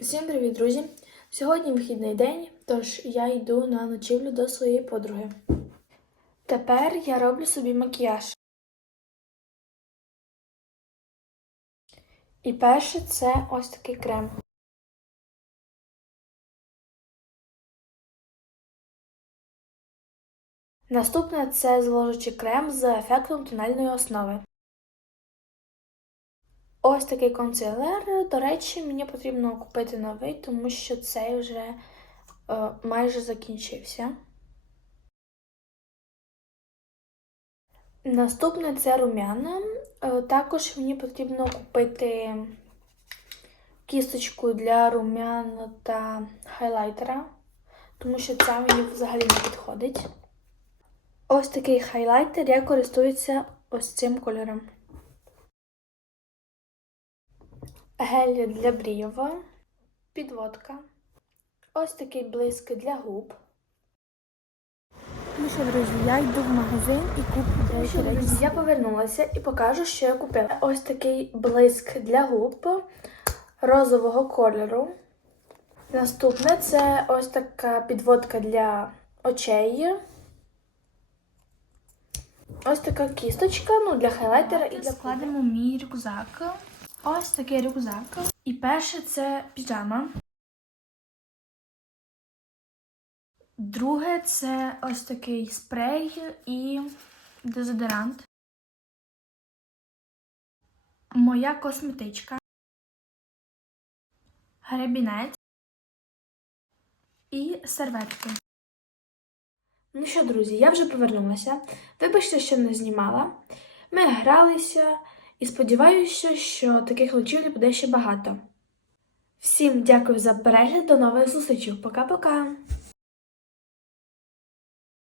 Всім привіт, друзі! Сьогодні вихідний день, тож я йду на ночівлю до своєї подруги. Тепер я роблю собі макіяж. І перше це ось такий крем. Наступне це зволожуючий крем з ефектом тональної основи. Ось такий консилер. До речі, мені потрібно купити новий, тому що цей вже е, майже закінчився. Наступне це рум'яна. Е, також мені потрібно купити кісточку для рум'ян та хайлайтера, тому що ця мені взагалі не підходить. Ось такий хайлайтер я користуюся ось цим кольором. Гель для брів, підводка, ось такий блиск для губ. Ну що, друзі, я йду в магазин і куплю деякі речі. Друзі, я повернулася і покажу, що я купила. Ось такий блиск для губ розового кольору. Наступне це ось така підводка для очей. Ось така кісточка, ну, для хайлайтера і для складемо мій рюкзак. Ось такий рюкзак. І перше це піжама. Друге це ось такий спрей і дезодорант. Моя косметичка. Гребінець і серветки. Ну що, друзі, я вже повернулася. Вибачте, що не знімала. Ми гралися і сподіваюся, що таких лечівлі буде ще багато. Всім дякую за перегляд, до нових зустрічей. Пока-пока!